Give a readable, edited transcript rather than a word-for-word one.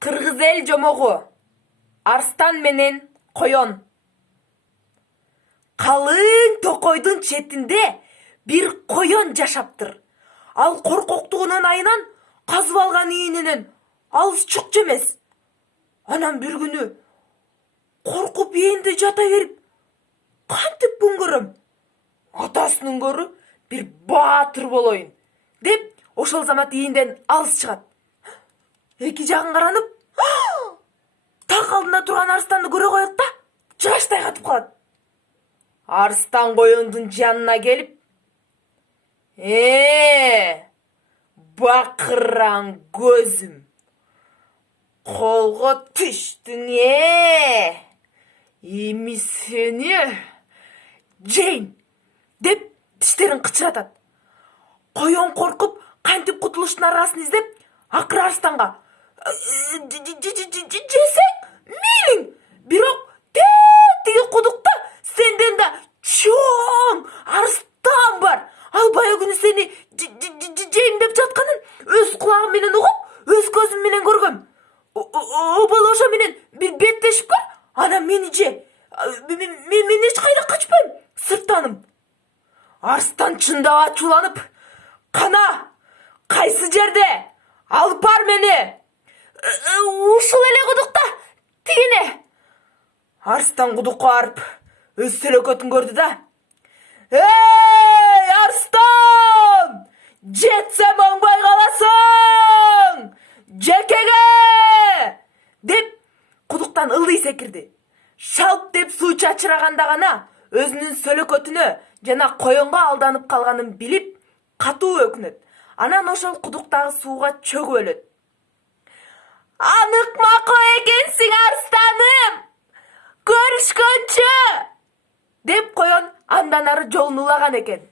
Кыргыз эл жомогу. Арстан менен коён. Калың токойдун четинде бир коён жашаптыр. Ал коркоктугунан айынан казып алган ийиненен алыс чыкчу эмес. Анан бир күнү коркуп ээнде жата берип, кантип күн атасынын көрү бир баатыр болоюн деп ошол замат ийинден алыс чыгат. Эки жагын каранып, так алдында турган арстанды көрө коет да, жыраштай катып калат. Арстан коёндун жанына келип, бакыран көзүм, колго түштүң эми сени жейин деп тиштерин кычыратат. Коён коркуп кантип кутулуштун арасын издеп, акыры арстанга жесең мейлиң, бирок тиги кудукта сенден да чоң арстан бар. Ал бая күнү сени жейм деп жатканын өз кулагым менен угуп, өз көзүм менен көргөм. Обалы ошо менен беттешип көр, анан мени же. Мен эч кайда качпайм, сырттаным. Арстан чындап ачууланып, кана, кайсы жерде? Алып бар мени. Ушул эле кудукта, тигине. Арстан кудукка барып, өз сөлөкөтүн көрдү да. Эй, Арстан! Жетсем оңбой каласың! Жекеге! Деп кудуктан ылдый секирди. Шалп деп суу чачыраганда гана өзүнүн сөлөкөтүнө жана коёнго алданып калганын билип, катуу өкүнөт. Анан ошол кудуктагы сууга чөгүп өлөт. Анык мako экенсиң, Арстаным! Көрүшкөнчө! Деп коён андан ары жолун улаган экен.